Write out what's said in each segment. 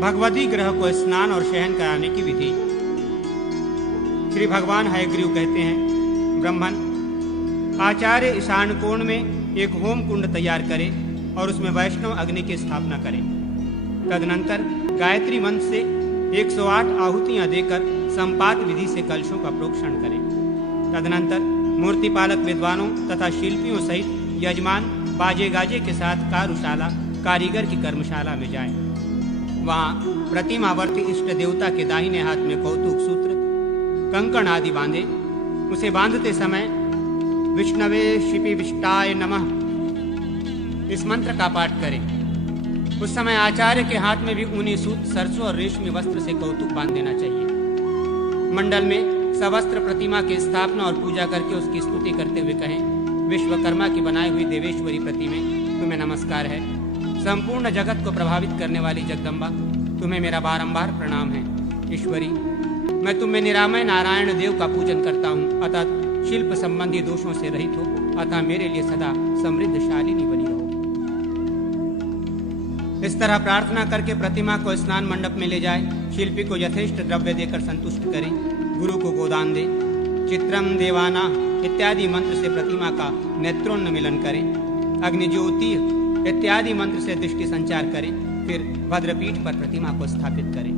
भगवती ग्रह को स्नान और शयन कराने की विधि। श्री भगवान हयग्रीव कहते हैं, ब्राह्मण आचार्य ईशान कोण में एक होम कुंड तैयार करे और उसमें वैष्णव अग्नि की स्थापना करें। तदनंतर गायत्री मंत्र से 108 आहुतियां देकर संपात विधि से कलशों का प्रोक्षण करें। तदनंतर मूर्तिपालक विद्वानों तथा शिल्पियों सहित यजमान बाजे गाजे के साथ कारुशाला कारीगर की कर्मशाला में जाएं। वहाँ प्रतिमावर्ती इष्ट देवता के दाहिने हाथ में कौतुक सूत्र कंकण आदि बांधे। उसे बांधते समय विष्णवे शिपि विष्टाय नमः इस मंत्र का पाठ करें। उस समय आचार्य के हाथ में भी ऊनी सूत सरसों और रेशमी वस्त्र से कौतुक बांध देना चाहिए। मंडल में सवस्त्र प्रतिमा की स्थापना और पूजा करके उसकी स्तुति करते हुए कहें, विश्वकर्मा की बनाई हुई देवेश्वरी प्रतिमे तुम्हें नमस्कार है। संपूर्ण जगत को प्रभावित करने वाली जगदम्बा तुम्हें मेरा बारंबार प्रणाम है। ईश्वरी, मैं तुम्हें निरामय नारायण देव का पूजन करता हूँ, अतः शिल्प संबंधी दोषों से रहित हो, अतः मेरे लिए सदा समृद्धशालिनी बनी रहो। इस तरह प्रार्थना करके प्रतिमा को स्नान मंडप में ले जाए। शिल्पी को यथेष्ट द्रव्य देकर संतुष्ट करें। गुरु को गोदान दे। चित्रम देवाना इत्यादि मंत्र से प्रतिमा का नेत्रोन्न मिलन करें। अग्निज्योति इत्यादि मंत्र से दृष्टि संचार करें। फिर भद्रपीठ पर प्रतिमा को स्थापित करें।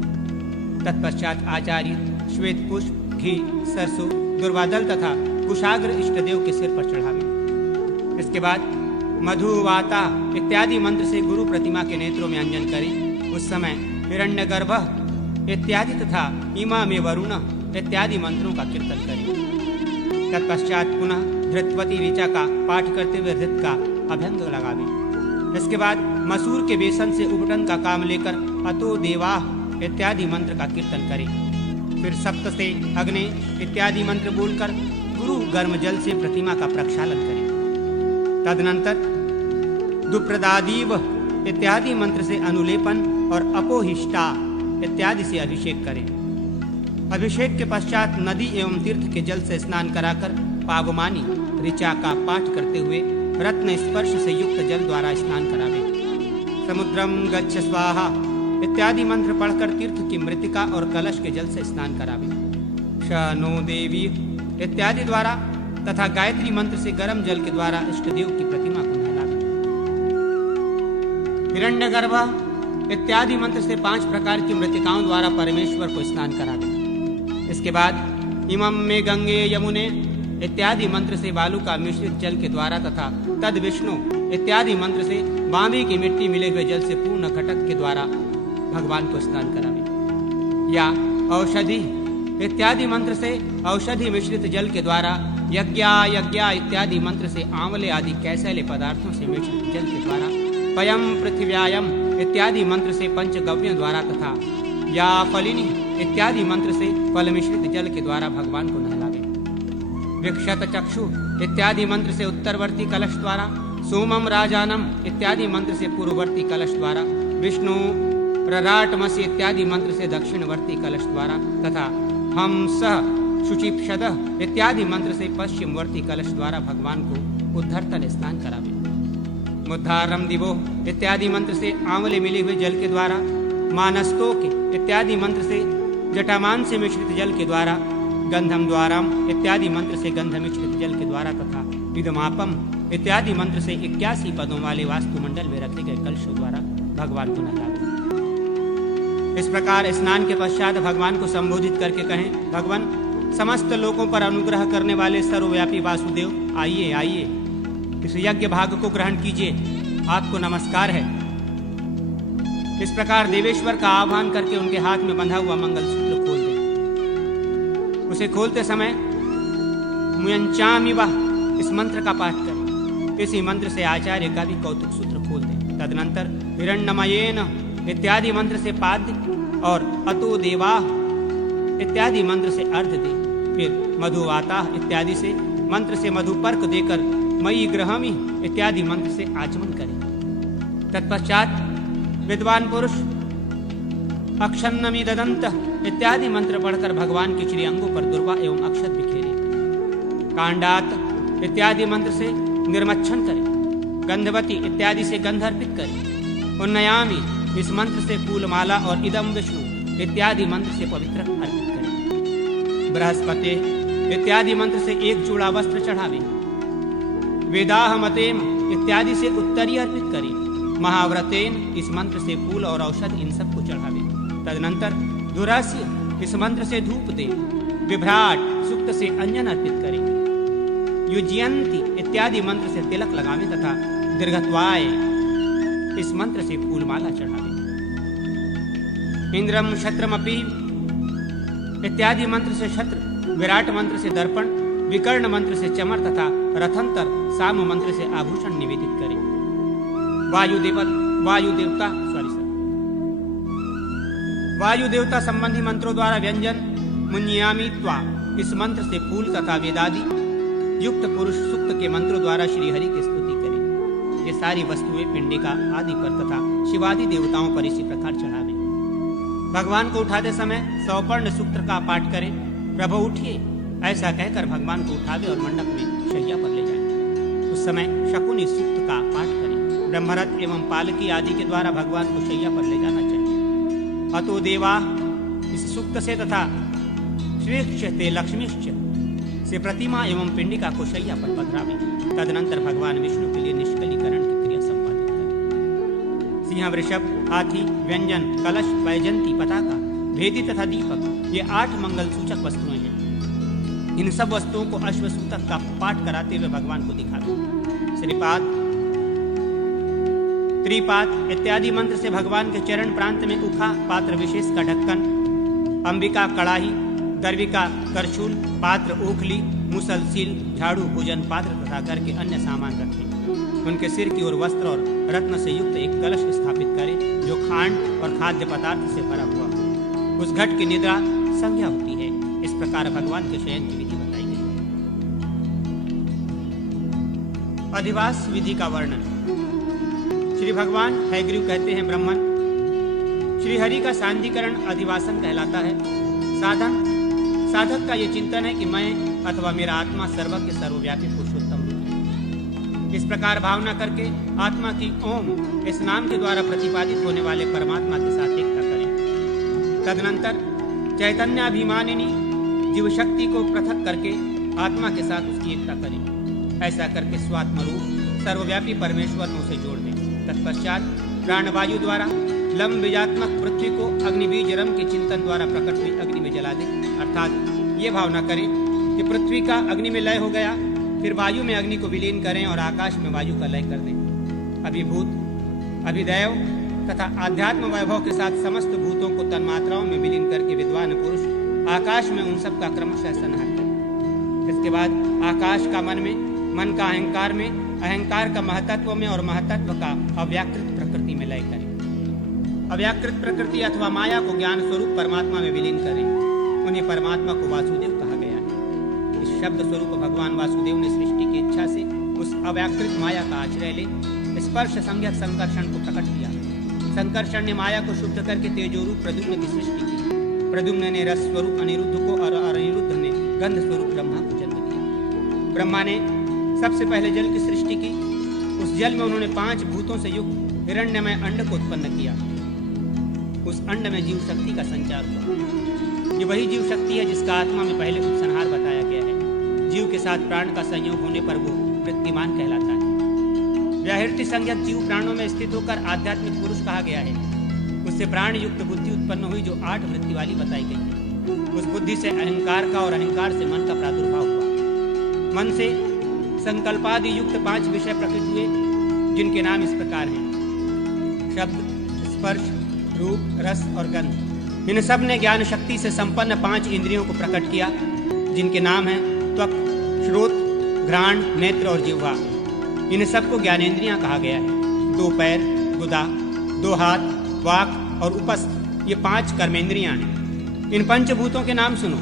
तत्पश्चात आचार्य श्वेत पुष्प, घी, सरसों, दुर्वादल तथा कुशाग्र इष्टदेव के सिर पर चढ़ावें। इसके बाद मधुवाता इत्यादि मंत्र से गुरु प्रतिमा के नेत्रों में अंजन करें। उस समय हिरण्यगर्भ इत्यादि तथा इमा में वरुण इत्यादि मंत्रों का कीर्तन करें। तत्पश्चात पुनः धृतवती ऋचा का पाठ करते हुए धृत का अभ्यंग लगावें। इसके बाद मसूर के बेसन से उपटन का काम लेकर अतो देवाः इत्यादि मंत्र का कीर्तन करें। फिर सप्त से अग्नि इत्यादि मंत्र बोलकर गुरु गर्म जल से प्रतिमा का प्रक्षालन करें। तदनंतर दुप्रदादीव इत्यादि मंत्र से अनुलेपन और अपोहिष्टा इत्यादि से अभिषेक करें। अभिषेक के पश्चात नदी एवं तीर्थ के जल से स्नान कराकर पावमानी ऋचा का पाठ करते हुए रत्न स्पर्श से युक्त जल द्वारा स्नान करावें। समुद्रम गच्छ स्वाहा इत्यादि मंत्र पढ़कर तीर्थ की मृतिका और कलश के जल से स्नान करावें। शनो देवी इत्यादि द्वारा तथा गायत्री मंत्र से गर्म जल के द्वारा इष्टदेव की प्रतिमा को नहलावें। हिरण्यगर्भ इत्यादि मंत्र से 5 प्रकार की मृतिकाओं द्वारा परमेश्वर को स्नान करावें। इसके बाद इमं में गंगे यमुने इत्यादि मंत्र से बालू का मिश्रित जल के द्वारा तथा तद विष्णु इत्यादि मंत्र से बांबे की मिट्टी मिले हुए जल से पूर्ण घटक के द्वारा भगवान को स्नान करावें। या औषधि इत्यादि मंत्र से औषधि मिश्रित जल के द्वारा यज्ञा इत्यादि मंत्र से आंवले आदि कैसैले पदार्थों से मिश्रित जल के द्वारा पयम पृथिव्यायम इत्यादि मंत्र से पंचगव्यों द्वारा तथा या फलिनी इत्यादि मंत्र से फल मिश्रित जल के द्वारा भगवान को नहलावे। विक्षत चक्षु इत्यादि मंत्र से उत्तरवर्ती कलश द्वारा, सोमम राजानम इत्यादि मंत्र से पूर्ववर्ती कलश द्वारा, विष्णु रराटमसि इत्यादि मंत्र से दक्षिणवर्ती कलश द्वारा तथा हम सह शुचिपद इत्यादि मंत्र से पश्चिमवर्ती कलश द्वारा भगवान को उद्धर्तन स्नान करावे। मुद्धारम दिवो इत्यादि मंत्र से आंवले मिले हुए जल के द्वारा, मानस्तोक इत्यादि मंत्र से जटामान से मिश्रित जल के द्वारा, गंधम द्वाराम इत्यादि मंत्र से गंध मिश्रित जल के द्वारा तथा विदमापम इत्यादि मंत्र से 81 पदों वाले वास्तुमंडल में रखे गए कलशों द्वारा भगवान को नहलावे। इस प्रकार स्नान के पश्चात भगवान को संबोधित करके कहें, भगवान समस्त लोगों पर अनुग्रह करने वाले सर्वव्यापी वासुदेव, आइए आइए इस यज्ञ भाग को ग्रहण कीजिए, आपको नमस्कार है। इस प्रकार देवेश्वर का आह्वान करके उनके हाथ में बंधा हुआ मंगलसूत्र खोल दें। उसे खोलते समय मुयंचामि वह इस मंत्र का पाठ करें। इसी मंत्र से आचार्य का भी कौतुक सूत्र खोल दें। तदनंतर हिरण्यमयेन इत्यादि मंत्र से पाद्य और अतो देवा इत्यादि मंत्र से अर्ध दें। फिर मधुवाता इत्यादि से मंत्र से मधुपर्क देकर मयि ग्रहमी इत्यादि मंत्र से आचमन करें। तत्पश्चात विद्वान पुरुष अक्षन्नमि ददंत इत्यादि मंत्र पढ़कर भगवान के श्री अंगों पर दुर्वा एवं अक्षत बिखेरे। कांडात इत्यादि मंत्र से निर्मच्छन करें। गंधवती इत्यादि से गंध अर्पित करें। उन्नयामी इस मंत्र से फूलमाला और इदम विष्णु इत्यादि मंत्र से पवित्र अर्पित करें। बृहस्पति इत्यादि मंत्र से एक जोड़ा वस्त्र चढ़ावे। वेदाहमतेम इत्यादि से उत्तरी अर्पित करें। महाव्रतेन इस मंत्र से फूल और औषध इन सब को चढ़ावे। तदनंतर दुरास्य इस मंत्र से धूप दे। विभ्राट सूक्त से अंजन अर्पित करें। युजयंती इत्यादि मंत्र से तिलक लगावे तथा दीर्घत्वाय इस मंत्र से फूलमाला चढ़ावे। इंद्रम शत्रमपि इत्यादि मंत्र से शत्र, विराट मंत्र से दर्पण, विकर्ण मंत्र से चमर तथा रथंतर साम मंत्र से आभूषण निवेदित करें। वायु देवता संबंधी मंत्रों द्वारा व्यंजन मुन्यामी त्वा इस मंत्र से फूल तथा वेदादि युक्त पुरुष सूक्त के मंत्रों द्वारा श्री हरि की स्तुति करें। ये सारी वस्तुएं पिंडिका आदि पर तथा शिवादि देवताओं पर इसी प्रकार चढ़ावें। भगवान को उठाते समय सौपर्ण सूत्र का पाठ करें। प्रभु उठिए ऐसा कहकर भगवान को उठावे और मंडप में शैया पर ले जाए। उस समय शकुनी सूक्त का पाठ करें। ब्रह्मरथ एवं पालकी आदि के द्वारा भगवान को शैया पर ले जाना चाहिए। अतो देवा इस सूक्त से तथा श्रेष्ठते लक्ष्मीश्च से प्रतिमा एवं पिंडिका को शैया पर पधरावे। तदनंतर भगवान विष्णु के लिए निष्कलीकरण की क्रिया संपादित करें। सिंह, वृषभ, हाथी, व्यंजन, कलश, वैजंती, पताका, भेदी तथा दीपक ये 8 मंगल सूचक वस्तुएं हैं। इन सब वस्तुओं को अश्वसूतक का पाठ कराते हुए भगवान को दिखावे। श्रीपाद, त्रिपाद इत्यादि मंत्र से भगवान के चरण प्रांत में उखा, पात्र विशेष का ढक्कन, अंबिका कड़ाही, दर्विका करछूल, पात्र ओखली, मुसल, सील, झाड़ू, भोजन पात्र तथा घर के अन्य सामान रखें। उनके सिर की ओर वस्त्र और रत्न से युक्त एक कलश स्थापित करें जो खांड और खाद्य पदार्थ से भरा हुआ हो। उस घट की निद्रा संज्ञा होती है। इस प्रकार भगवान के शयन की विधि बताई गई। अधिवास विधि का वर्णन। श्री भगवान हयग्रीव कहते हैं, ब्रह्मन श्री हरि का सांधिकरण अधिवासन कहलाता है। साधक का ये चिंतन है कि मैं अथवा मेरा आत्मा सर्वज्ञ सर्वव्यापी पुरुषोत्तम रूप है। इस प्रकार भावना करके आत्मा की ओम इस नाम के द्वारा प्रतिपादित होने वाले परमात्मा के साथ एकता करें। तदनंतर चैतन्याभिमानिनी जीव शक्ति को पृथक करके आत्मा के साथ उसकी एकता करें। ऐसा करके स्वात्म रूप सर्वव्यापी परमेश्वर में उसे जोड़ दें। तत्पश्चात प्राणवायु द्वारा लम बीजात्मक पृथ्वी को अग्निबीज रम के चिंतन द्वारा प्रकट हुई अग्नि में जला दें। अर्थात ये भावना करें कि पृथ्वी का अग्नि में लय हो गया, फिर वायु में अग्नि को विलीन करें और आकाश में वायु का लय कर दें। अभिभूत, अभिदैव तथा आध्यात्म वैभव के साथ समस्त भूतों को तन्मात्राओं में विलीन करके विद्वान पुरुष आकाश में उन सब का क्रमशः संहार करें। इसके बाद आकाश का मन में, मन का अहंकार में, अहंकार का महतत्व में और महतत्व का अव्याकृत प्रकृति में लय करें। अव्याकृत प्रकृति अथवा माया को ज्ञान स्वरूप परमात्मा में विलीन करें। उन्हें परमात्मा को वासुदेव कहा गया है। इस शब्द स्वरूप भगवान वासुदेव ने सृष्टि की इच्छा से उस अव्याकृत माया का आश्रय ले स्पर्श संज्ञक संकर्षण को प्रकट किया। संकर्षण ने माया को शुद्ध करके तेजोरूप प्रद्युम्न की सृष्टि की। प्रद्युम्न ने रस स्वरूप अनिरुद्ध को और अनिरुद्ध ने गंध स्वरूप ब्रह्मा को जन्म दिया। ब्रह्मा ने सबसे पहले जल की सृष्टि की। उस जल में उन्होंने 5 भूतों से युक्त हिरण्यमय अंड को उत्पन्न किया। उस अंड में जीव शक्ति का संचार हुआ। ये वही जीव शक्ति है जिसका आत्मा में पहले उपसंहार बताया गया है। जीव के साथ प्राण का संयोग होने पर वो वृत्तिमान कहलाता है। व्याहृति संज्ञक जीव प्राणों में स्थित होकर आध्यात्मिक पुरुष कहा गया है। उससे प्राण युक्त बुद्धि उत्पन्न हुई जो 8 वृत्ति वाली बताई गई है। उस बुद्धि से अहंकार का और अहंकार से मन का प्रादुर्भाव हुआ। मन से संकल्पादि युक्त 5 विषय प्रकट हुए जिनके नाम इस प्रकार हैं: शब्द, स्पर्श, रूप, रस और गंध। इन सब ने ज्ञान शक्ति से संपन्न 5 इंद्रियों को प्रकट किया जिनके नाम हैं त्वक, श्रोत, घ्राण, नेत्र और जिह्वा। इन सबको ज्ञानेंद्रियां कहा गया है। 2 पैर, गुदा, 2 हाथ, वाक और उपस्थ ये 5 कर्मेंद्रियां हैं। इन पंचभूतों के नाम सुनो: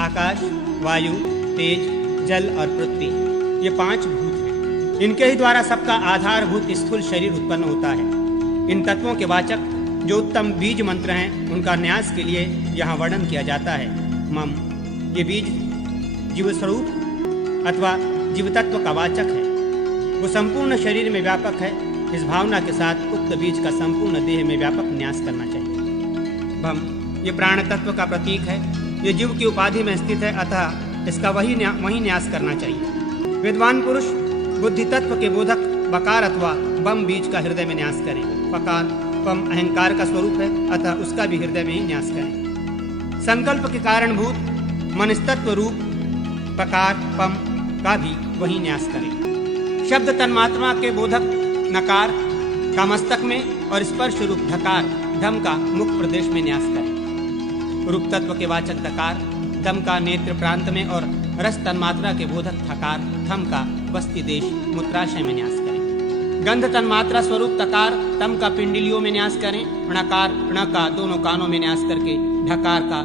आकाश, वायु, तेज, जल और पृथ्वी। ये 5 भूत हैं। इनके ही द्वारा सबका आधारभूत स्थूल शरीर उत्पन्न होता है। इन तत्वों के वाचक जो उत्तम बीज मंत्र हैं उनका न्यास के लिए यहाँ वर्णन किया जाता है। मम, ये बीज जीव स्वरूप अथवा जीव तत्व का वाचक है। वो संपूर्ण शरीर में व्यापक है। इस भावना के साथ उक्त बीज का संपूर्ण देह में व्यापक न्यास करना चाहिए। भम ये प्राण तत्व का प्रतीक है, ये जीव की उपाधि में स्थित है, अतः इसका वही न्यास करना चाहिए। विद्वान पुरुष बुद्धि तत्व के बोधक बकार अथवा बम बीज का हृदय में न्यास करें। पकार पम अहंकार का स्वरूप है, अतः उसका भी हृदय में ही न्यास करें। संकल्प के कारणभूत मनस्तत्व रूप पकार पम का भी वही न्यास करें। शब्द तन्मात्रा के बोधक नकार का मस्तक में और स्पर्श रूप धकार धम का मुख प्रदेश में न्यास करें। रूप तत्व के वाचक दकार दम का नेत्र प्रांत में और रस तन्मात्रा के बोधक थकार थम का बस्ती देश मूत्राशय में न्यास करें। गंध तन्मात्रा स्वरूप तकार तम का पिंडलियों में न्यास करें। णकार ण का दोनों कानों में न्यास करके ढकार का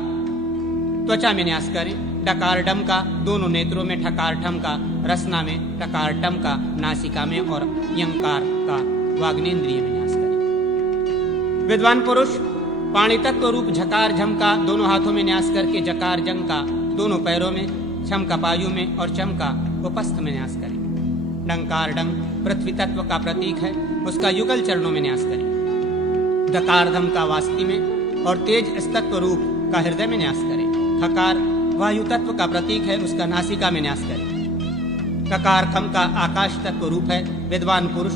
त्वचा में न्यास करें। डकार डम का दोनों नेत्रों में, ठकार ठम का रसना में, टकार टम का नासिका में और यंकार का वाग्नेन्द्रिय में न्यास करें। विद्वान पुरुष पाणी तत्व रूप झकार झम का दोनों हाथों में न्यास करके जकार जंग का दोनों पैरों में, छम का पायु में और चम का उपस्थ में न्यास करें। डंकार डंग पृथ्वी तत्व का प्रतीक है, उसका युगल चरणों में न्यास करें। दकार धम का वास्ति में और तेज तत्व रूप का हृदय में न्यास करें। खकार वायु तत्व का प्रतीक है, उसका नासिका में न्यास करें। ककार खम का आकाश तत्व रूप है, विद्वान पुरुष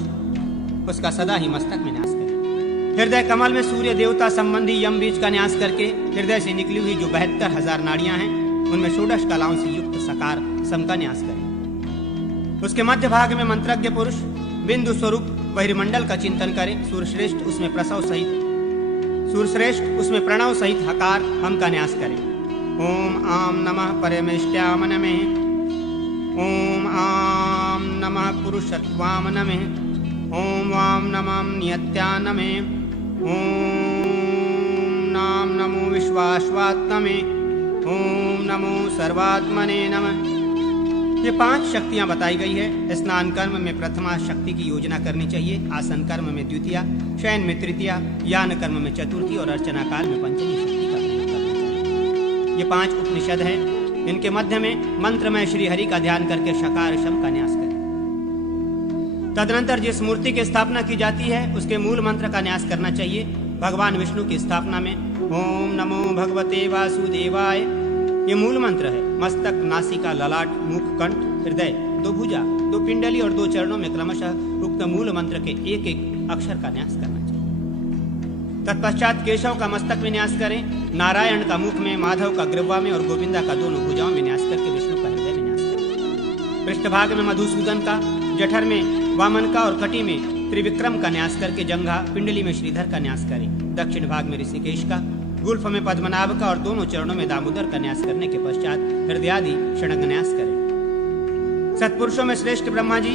उसका सदा ही मस्तक में न्यास करें। हृदय कमल में सूर्य देवता संबंधी यम बीज का न्यास करके हृदय से निकली हुई जो 72,000 नाड़ियां हैं उनमें षोडश कलाओं से युक्त सकार सम का न्यास करें। उसके मध्य भाग में मंत्रज्ञ पुरुष बिंदु स्वरूप बहिर्मंडल का चिंतन करें। सूर्यश्रेष्ठ उसमें प्रणव सहित हकार हम का न्यास करें। ओम आम नमः परमेष्ठ्याम नमः। ओम आम नमः पुरुषत्वाम नमः। ओम वाम नमः नियत्या नमः। ओम नाम नमो विश्वाश्वात्मने। ओम नमो सर्वात्मने नमः। ये 5 शक्तियां बताई गई है। स्नान कर्म में प्रथमा शक्ति की योजना करनी चाहिए, आसन कर्म में द्वितीया, शयन में तृतीया, यान कर्म में चतुर्थी और अर्चना काल में पंचमी शक्ति का प्रयोग करना चाहिए। ये 5 उपनिषद हैं, इनके मध्य में मंत्र में श्री हरि का ध्यान करके शकार शम का न्यास करें। तदनंतर जिस मूर्ति की स्थापना की जाती है उसके मूल मंत्र का न्यास करना चाहिए। भगवान विष्णु की स्थापना में ओम नमो भगवते वासुदेवाय ये मूल मंत्र है। मस्तक, नासिका, ललाट, मुख, कंठ, हृदय, 2 भुजा, 2 पिंडली और 2 चरणों में क्रमशः उक्त मूल मंत्र के एक एक अक्षर का न्यास करना चाहिए। तत्पश्चात केशव का मस्तक में न्यास करें, नारायण का मुख में, माधव का ग्रीवा में और गोविंदा का दोनों भुजाओं में न्यास करके विष्णु का हृदय में न्यास करें। पृष्ठभाग में मधुसूदन का, जठर में वामन का और कटी में त्रिविक्रम का न्यास करके जंघा, पिंडली में श्रीधर का न्यास करें। दक्षिण भाग में ऋषिकेश का, गुल्फ में पद्मनाभ का और दोनों चरणों में दामोदर का न्यास करने के पश्चात हृदयादि षडंग न्यास करें। सत्पुरुषों में श्रेष्ठ ब्रह्मा जी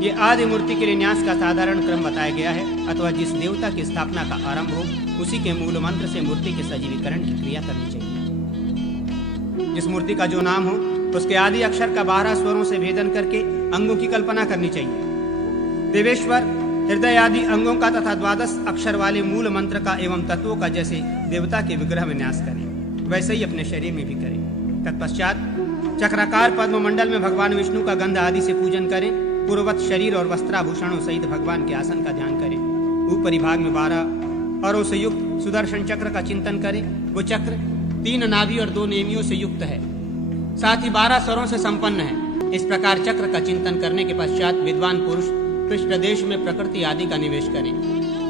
ये आदि मूर्ति के लिए न्यास का साधारण क्रम बताया गया है, अथवा जिस देवता की स्थापना का आरंभ हो उसी के मूल मंत्र से मूर्ति के सजीवीकरण की क्रिया करनी चाहिए। जिस मूर्ति का जो नाम हो उसके आदि अक्षर का 12 स्वरों से भेदन करके अंगों की कल्पना करनी चाहिए। देवेश्वर हृदय आदि अंगों का तथा 12 अक्षर वाले मूल मंत्र का एवं तत्वों का जैसे देवता के विग्रह में न्यास करें वैसे ही अपने शरीर में भी करें। तत्पश्चात चक्राकार पद्म मंडल में भगवान विष्णु का गंध आदि से पूजन करें। पूर्ववत शरीर और वस्त्राभूषणों सहित भगवान के आसन का ध्यान करें। ऊपरी भाग में 12 औरों से युक्त सुदर्शन चक्र का चिंतन करें। वो चक्र 3 नाभि और 2 नेमियों से युक्त है, साथ ही 12 स्वरों से संपन्न है। इस प्रकार चक्र का चिंतन करने के पश्चात विद्वान पुरुष पृष्ठ देश में प्रकृति आदि का निवेश करें।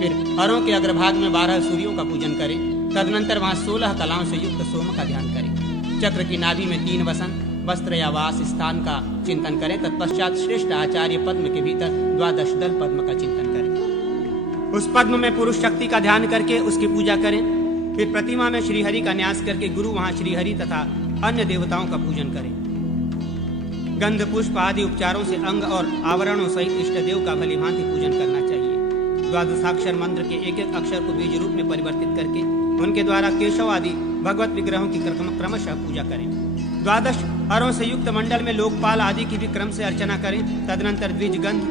फिर हरों के अग्रभाग में 12 सूर्यों का पूजन करें। तदनंतर वहां 16 कलाओं से युक्त सोम का ध्यान करें। चक्र की नाभि में 3 वसंत, वस्त्र या वास स्थान का चिंतन करें। तत्पश्चात श्रेष्ठ आचार्य पद्म के भीतर 12 दल पद्म का चिंतन करें। उस पद्म में पुरुष शक्ति का ध्यान करके उसकी पूजा करें। फिर प्रतिमा में श्रीहरि का न्यास करके गुरु वहां श्रीहरि तथा अन्य देवताओं का पूजन करें। गंध पुष्प आदि उपचारों से अंग और आवरणों सहित इष्ट देव का भली भांति पूजन करना चाहिए। 12 मंत्र के एक एक अक्षर को बीज रूप में परिवर्तित करके उनके द्वारा केशव आदि भगवत विग्रहों की क्रमशः पूजा करें। 12 हरों से युक्त मंडल में लोकपाल आदि की भी क्रम से अर्चना करें। तदनंतर द्विज गंध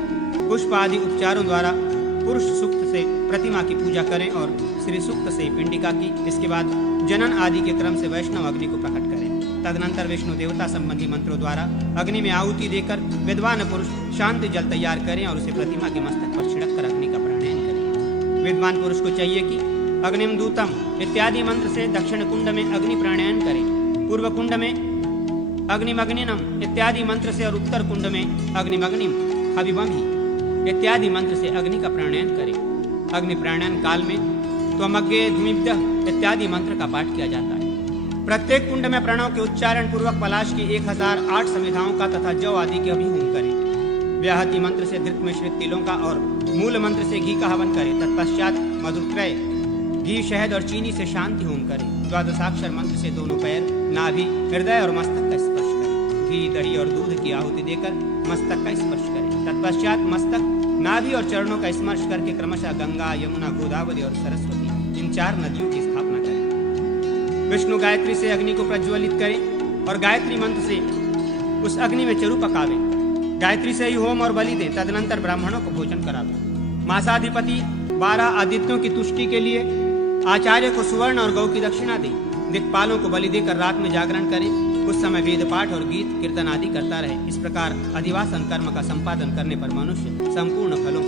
पुष्प आदि उपचारों द्वारा पुरुष सूक्त से प्रतिमा की पूजा करें और श्री सूक्त से पिंडिका की। इसके बाद जनन आदि के क्रम से वैष्णव अग्नि को प्रकट करें। तदनंतर विष्णु देवता संबंधी मंत्रों द्वारा अग्नि में आहुति देकर विद्वान पुरुष शांति जल तैयार करें और उसे प्रतिमा के मस्तक पर छिड़क कर अग्नि का प्राणायाम करें। विद्वान पुरुष को चाहिए कि अग्निम दूतम इत्यादि मंत्र से दक्षिण कुंड में अग्नि प्राणायाम करे, पूर्व कुंड में अग्निमग्निनम इत्यादि मंत्र से और उत्तर कुंड में अग्निमग्निम हविवमहि इत्यादि मंत्र से अग्नि का प्राणायाम करे। अग्नि प्राणायाम काल में त्वमग्गे धूमिभ्यः इत्यादि मंत्र का पाठ किया जाता है। प्रत्येक कुंड में प्रणव के उच्चारण पूर्वक पलाश की 1008 समिधाओं का तथा जौ आदि के भी होम करें। व्याहति मंत्र से धृत मिश्रित तिलों का और मूल मंत्र से घी का हवन करें। तत्पश्चात मधुत्रय घी शहद और चीनी से शांति होम करें। द्वादशाक्षर मंत्र से दोनों पैर, नाभि, हृदय और मस्तक का स्पर्श करें। घी, दही और दूध की आहुति देकर मस्तक का स्पर्श करें। तत्पश्चात मस्तक, नाभि और चरणों का स्पर्श करके क्रमशः गंगा, यमुना, गोदावरी और सरस्वती इन 4 नदियों की स्थापना करें। विष्णु गायत्री से अग्नि को प्रज्वलित करें और गायत्री मंत्र से उस अग्नि में चरु पकावें। गायत्री से ही होम और बलि दें। तदनंतर ब्राह्मणों को भोजन करावें। मासाधिपति 12 आदित्यों की तुष्टि के लिए आचार्य को सुवर्ण और गौ की दक्षिणा दें। दिक्पालों को बलि देकर रात में जागरण करें। उस समय वेद पाठ और गीत कीर्तन आदि करता रहे। इस प्रकार अधिवासन कर्म का संपादन करने पर मनुष्य संपूर्ण फलों